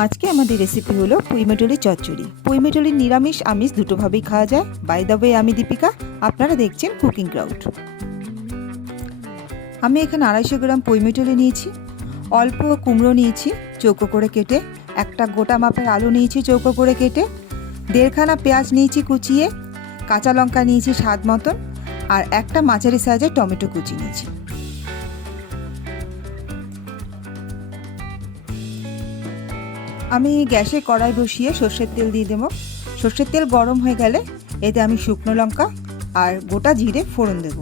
আজকে আমাদের রেসিপি হলো পুঁইমেটলির চচ্চড়ি। পুঁইমেটলি নিরামিষ আমিষ দুটোভাবেই খাওয়া যায়। বাই দ্য ওয়ে, আমি দীপিকা, আপনারা দেখছেন কুকিং ক্রাউড। আমি এখানে 250 গ্রাম পুঁইমেটলি নিয়েছি, অল্প কুমড়ো নিয়েছি চৌকো করে কেটে, একটা গোটা মাপের আলু নিয়েছি চৌকো করে কেটে, 1.5 খানা পেঁয়াজ নিয়েছি কুচিয়ে, কাঁচা লঙ্কা নিয়েছি স্বাদ মতন, আর একটা মাঝারি সাইজের টমেটো কুচি নিয়েছি। আমি গ্যাসে কড়াই বসিয়ে সর্ষের তেল দিয়ে দেবো। সর্ষের তেল গরম হয়ে গেলে এতে আমি শুকনো লঙ্কা আর গোটা জিরে ফোড়ন দেব।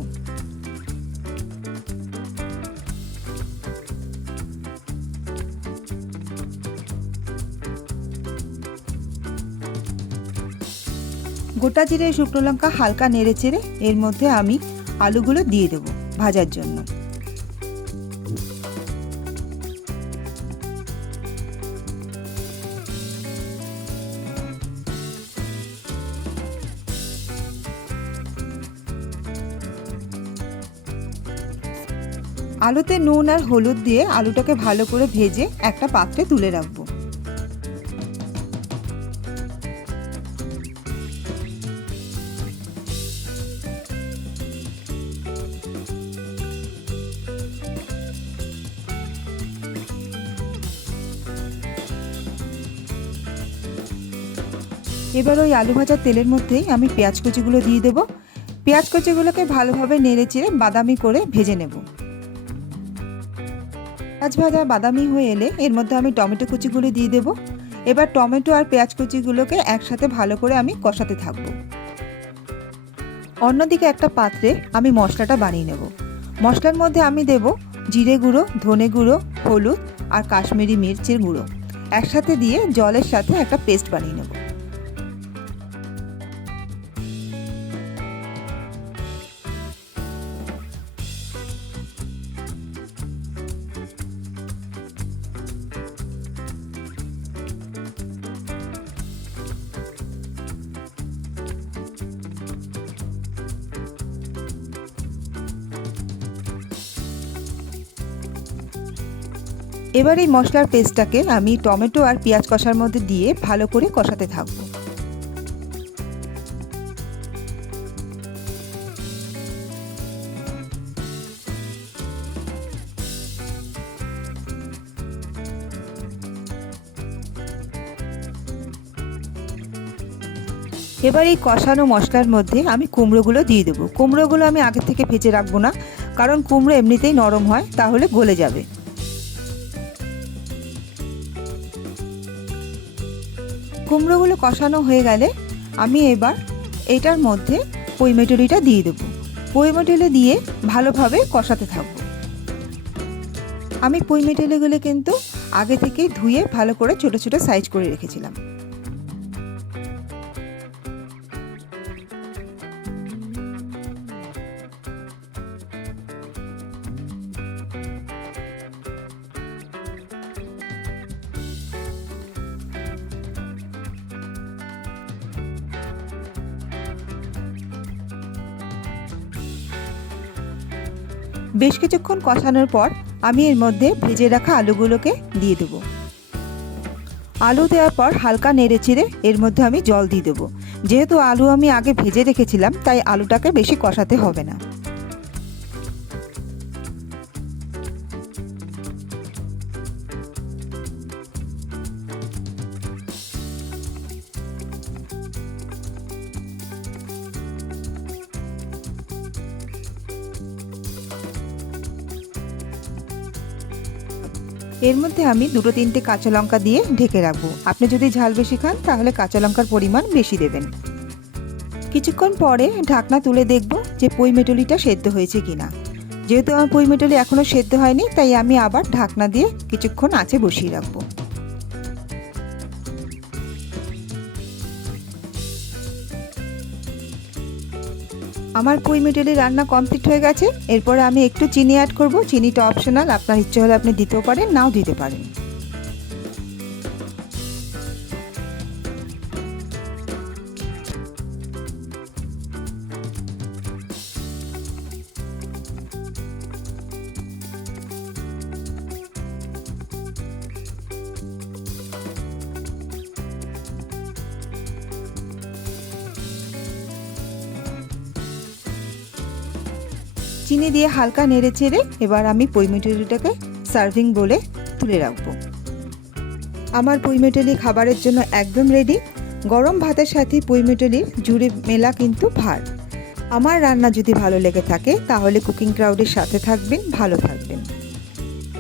গোটা জিরে শুকনো লঙ্কা হালকা নেড়ে চেড়ে এর মধ্যে আমি আলুগুলো দিয়ে দেব ভাজার জন্য। আলুতে নুন আর হলুদ দিয়ে আলুটাকে ভালো করে ভেজে একটা পাত্রে তুলে রাখবো। এবার ওই আলু ভাজার তেলের মধ্যেই আমি পেঁয়াজ কুচিগুলো দিয়ে দেবো। পেঁয়াজ কুচিগুলোকে ভালোভাবে নেড়ে চেড়ে বাদামি করে ভেজে নেব। পেঁয়াজ ভাজা বাদামি হয়ে এলে এর মধ্যে আমি টমেটো কুচিগুলো দিয়ে দেবো। এবার টমেটো আর পেঁয়াজ কুচিগুলোকে একসাথে ভালো করে আমি কষাতে থাকব। অন্যদিকে একটা পাত্রে আমি মশলাটা বানিয়ে নেব। মশলার মধ্যে আমি দেব জিরে গুঁড়ো, ধনে গুঁড়ো, হলুদ আর কাশ্মীরি মির্চের গুঁড়ো একসাথে দিয়ে জলের সাথে একটা পেস্ট বানিয়ে নেব। এবার এই মশলার পেস্টটাকে আমি টমেটো আর পেঁয়াজ কষার মধ্যে দিয়ে ভালো করে কষাতে থাকব। এবার এই কষানো মশলার মধ্যে আমি কুমড়োগুলো দিয়ে দেবো। কুমড়োগুলো আমি আগে থেকে ভেজে রাখবো না, কারণ কুমড়ো এমনিতেই নরম হয়, তাহলে গলে যাবে। কুমড়োগুলো কষানো হয়ে গেলে আমি এবার এটার মধ্যে পুঁইমেটলিটা দিয়ে দেবো। পুঁইমেটলি দিয়ে ভালোভাবে কষাতে থাকবো। আমি পুঁইমেটলিগুলো কিন্তু আগে থেকেই ধুয়ে ভালো করে ছোট ছোট সাইজ করে রেখেছিলাম। বেশ কিছুক্ষণ কষানোর পর আমি এর মধ্যে ভেজে রাখা আলুগুলোকে দিয়ে দেবো। আলু দেওয়ার পর হালকা নেড়ে চেড়ে এর মধ্যে আমি জল দিয়ে দেবো। যেহেতু আলু আমি আগে ভেজে রেখেছিলাম, তাই আলুটাকে বেশি কষাতে হবে না। এর মধ্যে আমি 2-3টে কাঁচা লঙ্কা দিয়ে ঢেকে রাখবো। আপনি যদি ঝাল বেশি খান তাহলে কাঁচা লঙ্কার পরিমাণ বেশি দেবেন। কিছুক্ষণ পরে ঢাকনা তুলে দেখব যে পুঁইমেটলিটা সেদ্ধ হয়েছে কিনা। যেহেতু আমার পুঁইমেটলি এখনও সেদ্ধ হয়নি, তাই আমি আবার ঢাকনা দিয়ে কিছুক্ষণ আঁচে বসিয়ে রাখবো। আমার পুঁইমেটলি রান্না কমপ্লিট হয়ে গেছে। এরপরে আমি একটু চিনি অ্যাড করব। চিনিটা অপশনাল, আপনার ইচ্ছে হলে আপনি দিতেও পারেন, নাও দিতে পারেন। চিনি দিয়ে হালকা নেড়ে চেড়ে এবার আমি পইমেটুলিটাকে সার্ভিং বলে তুলে রাখবো। আমার পইমেটুলি খাবারের জন্য একদম রেডি। গরম ভাতের সাথে পইমেটুলির জুড়ে মেলা কিন্তু ভার। আমার রান্না যদি ভালো লেগে থাকে তাহলে কুকিং ক্রাউডের সাথে থাকবেন, ভালো থাকবেন।